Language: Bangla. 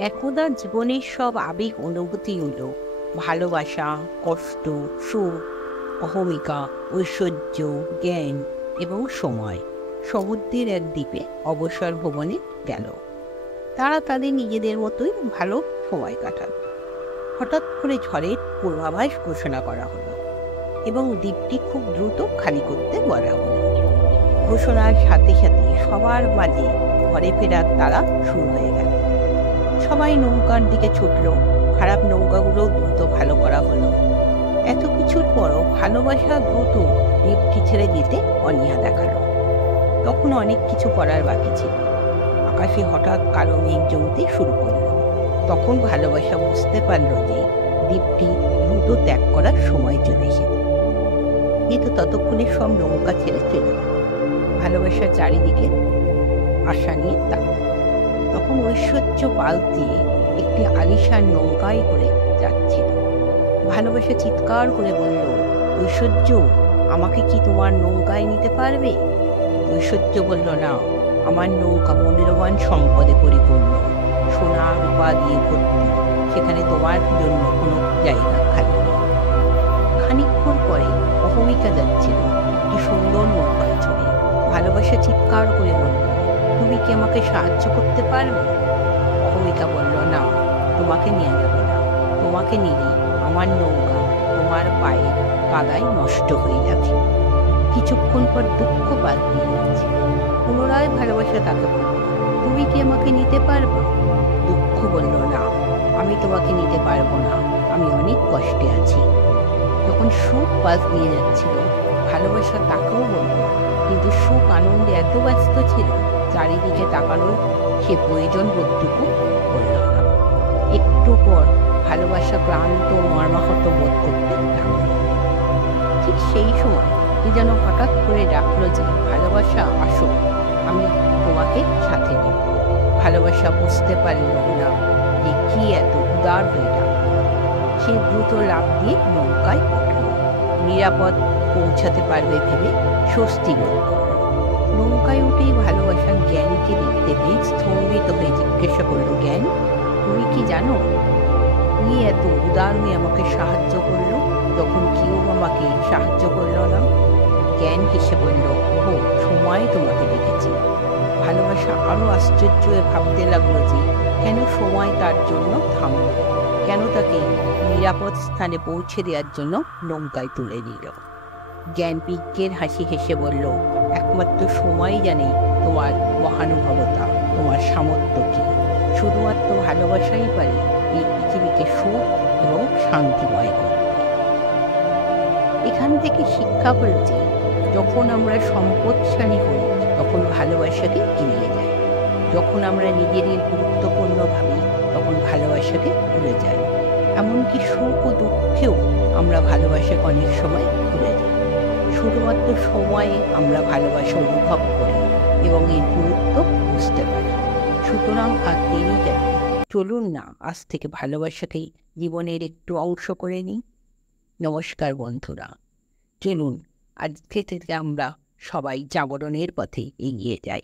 একদা জীবনের সব আবেগ অনুভূতিগুলো ভালোবাসা, কষ্ট, সুখ, অহমিকা, ঐশ্বর্য, জ্ঞান এবং সময় সমুদ্রের এক দ্বীপে অবসর ভবনে গেল। তারা তাদের নিজেদের মতোই ভালো সময় কাটাল। হঠাৎ করে ঝড়ের পূর্বাভাস ঘোষণা করা হলো এবং দ্বীপটি খুব দ্রুত খালি করতে বলা হলো। ঘোষণার সাথে সাথে সবার মাঝে ঘরে ফেরার তারা শুরু হয়ে গেল। সবাই নৌকার দিকে ছুটল। খারাপ নৌকাগুলো দ্রুত ভালো করা হলো। এত কিছুর পরও ভালোবাসা দ্রুত দ্বীপটি ছেড়ে যেতে অনীহা দেখালো। তখন অনেক কিছু করার বাকি ছিল। আকাশে হঠাৎ কালো মেঘ জমতে শুরু করলো। তখন ভালোবাসা বুঝতে পারল যে দ্বীপটি দ্রুত ত্যাগ করার সময় চলে এসেছে। কিন্তু ততক্ষণে সব নৌকা ছেড়ে চলে গেল। ভালোবাসার চারিদিকে আশা নিয়ে তাকাল। তখন ঐশ্বর্য পাল দিয়ে একটি আলিশান নৌকায় করে যাচ্ছিল। ভালোবাসা চিৎকার করে বলল, ঐশ্বর্য, আমাকে কি তোমার নৌকায় নিতে পারবে? ঐশ্বর্য বলল, না, আমার নৌকা মূল্যবান সম্পদে পরিপূর্ণ, সোনা রূপা দিয়ে ভর্তি, সেখানে তোমার জন্য কোনো জায়গা খালি নেই। খানিকক্ষণ পরে অহমিকা যাচ্ছিল একটি সুন্দর নৌকায় চড়ে। ভালোবাসা চিৎকার করে বলল, তুমি কি আমাকে সাহায্য করতে পারবে? অহমিকা বলল, না, তোমাকে নিয়ে যাব না। তোমাকে নিলে আমার নৌকা তোমার পায়ে কাদায় নষ্ট হয়ে যাবে। কিছুক্ষণ পর দুঃখ বাদ দিয়ে যাচ্ছে। পুনরায় ভালোবাসা তাকে বলল, তুমি কি আমাকে নিতে পারবে? দুঃখ বলল, না, আমি তোমাকে নিতে পারবো না, আমি অনেক কষ্টে আছি। যখন সুখ পাশ দিয়ে যাচ্ছিল, ভালোবাসা তাকেও বলল, কিন্তু সুখ আনন্দে এত ব্যস্ত ছিল চারিদিকে তাকানোর সে প্রয়োজন বোধটুকু করল না। একটু পর ভালোবাসা ক্লান্ত মর্মাহত বোধ করতে থাকল। ঠিক সেই সময় কি যেন হঠাৎ করে ডাকলো যে, ভালোবাসা, আসো, আমি তোমাকে সাথে নেব। ভালোবাসা বুঝতে পারল না যে কি এত উদার হয়ে ডাকল। সে দ্রুত লাফ দিয়ে নৌকায় উঠল। নিরাপদ পৌঁছাতে পারবে ভেবে স্বস্তি বোধ করল। নৌকায় উঠেই ভালোবাসার জ্ঞানকে দেখতে পেয়ে স্তম্ভিত হয়ে জিজ্ঞাসা করল, জ্ঞান, তুমি কি জানো তুমি এত উদার হয়ে আমাকে সাহায্য করলো তখন কেউ আমাকে সাহায্য করলো না? জ্ঞান হেসে বলল, ওহো, সময় তোমাকে দেখেছি। ভালোবাসা আরো আশ্চর্য হয়ে ভাবতে লাগলো যে কেন সময় তার জন্য থামল, কেন তাকে নিরাপদ স্থানে পৌঁছে দেওয়ার জন্য নৌকায় তুলে নিল। জ্ঞান বিজ্ঞের হাসি হেসে বলল, একমাত্র সময় জানে তোমার মহানুভবতা, তোমার সামর্থ্য কি। শুধুমাত্র ভালোবাসাই পারে এই পৃথিবীকে সুখ এবং শান্তিময় করতে। এখান থেকে শিক্ষা হলো যে যখন আমরা সম্পদশালী হই তখন ভালোবাসাকে এড়িয়ে যাই। যখন আমরা নিজেদের গুরুত্বপূর্ণ ভাবি তখন ভালোবাসাকে ভুলে যাই। এমনকি সুখ ও দুঃখেও আমরা ভালোবাসাকে অনেক সময় ভুলে যাই। শুধুমাত্র সময়ে আমরা ভালোবাসা অনুভব করি এবং এর গুরুত্ব বুঝতে পারি। সুতরাং আর দেরি কেন, চলুন না আজ থেকে ভালোবাসাকেই জীবনের একটু অংশ করে নিই। নমস্কার বন্ধুরা, চলুন আজকে থেকে আমরা সবাই জাগরণের পথে এগিয়ে যাই।